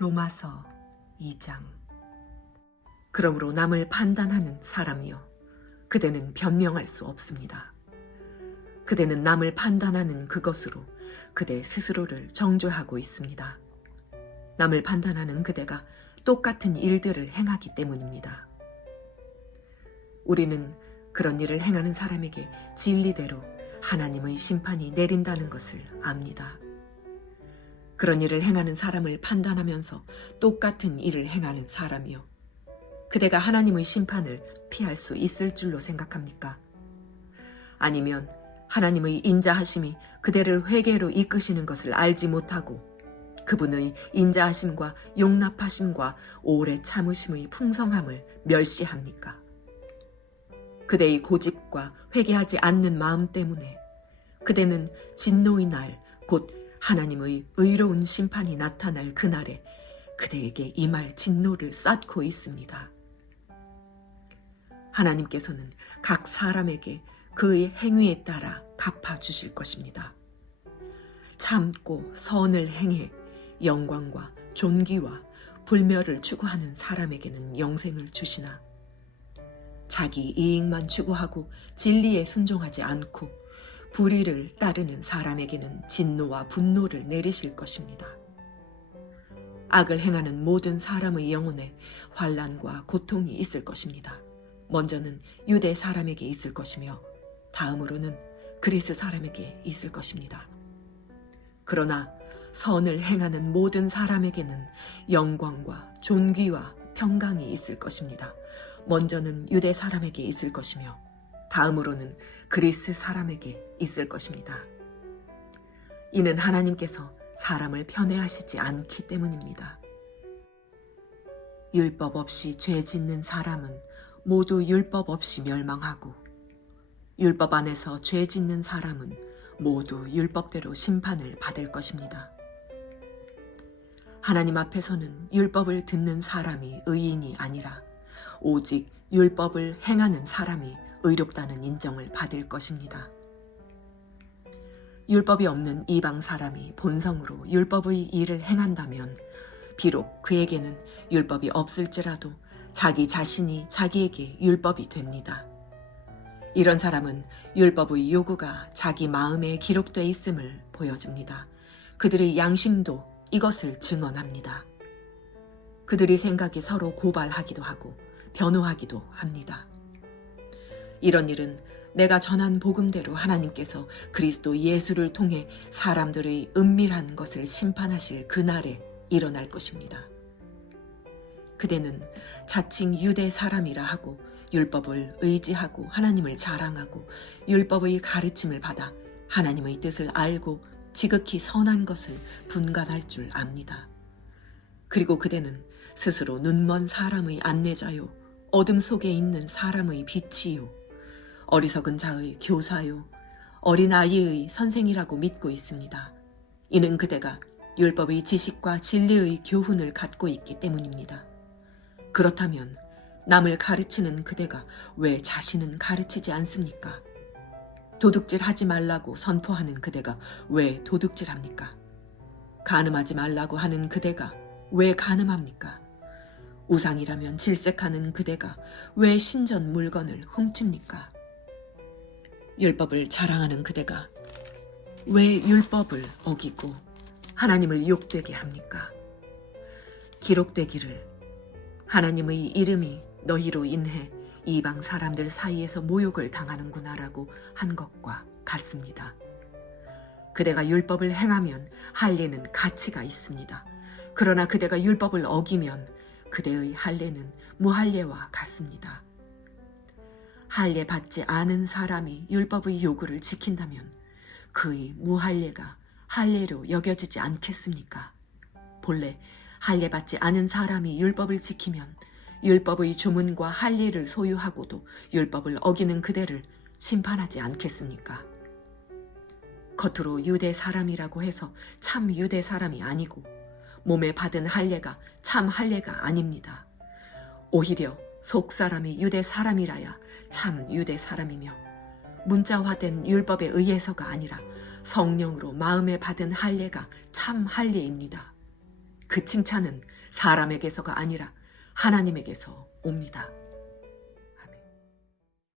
로마서 2장. 그러므로 남을 판단하는 사람이여, 그대는 변명할 수 없습니다. 그대는 남을 판단하는 그것으로 그대 스스로를 정죄하고 있습니다. 남을 판단하는 그대가 똑같은 일들을 행하기 때문입니다. 우리는 그런 일을 행하는 사람에게 진리대로 하나님의 심판이 내린다는 것을 압니다. 그런 일을 행하는 사람을 판단하면서 똑같은 일을 행하는 사람이요, 그대가 하나님의 심판을 피할 수 있을 줄로 생각합니까? 아니면 하나님의 인자하심이 그대를 회개로 이끄시는 것을 알지 못하고 그분의 인자하심과 용납하심과 오래 참으심의 풍성함을 멸시합니까? 그대의 고집과 회개하지 않는 마음 때문에 그대는 진노의 날, 곧 하나님의 의로운 심판이 나타날 그날에 그대에게 임할 진노를 쌓고 있습니다. 하나님께서는 각 사람에게 그의 행위에 따라 갚아주실 것입니다. 참고 선을 행해 영광과 존귀와 불멸을 추구하는 사람에게는 영생을 주시나 자기 이익만 추구하고 진리에 순종하지 않고 불의를 따르는 사람에게는 진노와 분노를 내리실 것입니다. 악을 행하는 모든 사람의 영혼에 환난과 고통이 있을 것입니다. 먼저는 유대 사람에게 있을 것이며 다음으로는 그리스 사람에게 있을 것입니다. 그러나 선을 행하는 모든 사람에게는 영광과 존귀와 평강이 있을 것입니다. 먼저는 유대 사람에게 있을 것이며 다음으로는 그리스 사람에게 있을 것입니다. 이는 하나님께서 사람을 편애하시지 않기 때문입니다. 율법 없이 죄 짓는 사람은 모두 율법 없이 멸망하고 율법 안에서 죄 짓는 사람은 모두 율법대로 심판을 받을 것입니다. 하나님 앞에서는 율법을 듣는 사람이 의인이 아니라 오직 율법을 행하는 사람이 의롭다는 인정을 받을 것입니다. 율법이 없는 이방 사람이 본성으로 율법의 일을 행한다면 비록 그에게는 율법이 없을지라도 자기 자신이 자기에게 율법이 됩니다. 이런 사람은 율법의 요구가 자기 마음에 기록되어 있음을 보여줍니다. 그들의 양심도 이것을 증언합니다. 그들의 생각이 서로 고발하기도 하고 변호하기도 합니다. 이런 일은 내가 전한 복음대로 하나님께서 그리스도 예수를 통해 사람들의 은밀한 것을 심판하실 그날에 일어날 것입니다. 그대는 자칭 유대 사람이라 하고 율법을 의지하고 하나님을 자랑하고 율법의 가르침을 받아 하나님의 뜻을 알고 지극히 선한 것을 분간할 줄 압니다. 그리고 그대는 스스로 눈먼 사람의 안내자요, 어둠 속에 있는 사람의 빛이요, 어리석은 자의 교사요, 어린아이의 선생이라고 믿고 있습니다. 이는 그대가 율법의 지식과 진리의 교훈을 갖고 있기 때문입니다. 그렇다면 남을 가르치는 그대가 왜 자신은 가르치지 않습니까? 도둑질하지 말라고 선포하는 그대가 왜 도둑질합니까? 간음하지 말라고 하는 그대가 왜 간음합니까? 우상이라면 질색하는 그대가 왜 신전 물건을 훔칩니까? 율법을 자랑하는 그대가 왜 율법을 어기고 하나님을 욕되게 합니까? 기록되기를 하나님의 이름이 너희로 인해 이방 사람들 사이에서 모욕을 당하는구나라고 한 것과 같습니다. 그대가 율법을 행하면 할례는 가치가 있습니다. 그러나 그대가 율법을 어기면 그대의 할례는 무할례와 같습니다. 할례 받지 않은 사람이 율법의 요구를 지킨다면 그의 무할례가 할례로 여겨지지 않겠습니까? 본래 할례 받지 않은 사람이 율법을 지키면 율법의 조문과 할례를 소유하고도 율법을 어기는 그대를 심판하지 않겠습니까? 겉으로 유대 사람이라고 해서 참 유대 사람이 아니고 몸에 받은 할례가 참 할례가 아닙니다. 오히려 속 사람이 유대 사람이라야 참 유대 사람이며 문자화된 율법에 의해서가 아니라 성령으로 마음에 받은 할례가 참 할례입니다. 그 칭찬은 사람에게서가 아니라 하나님에게서 옵니다.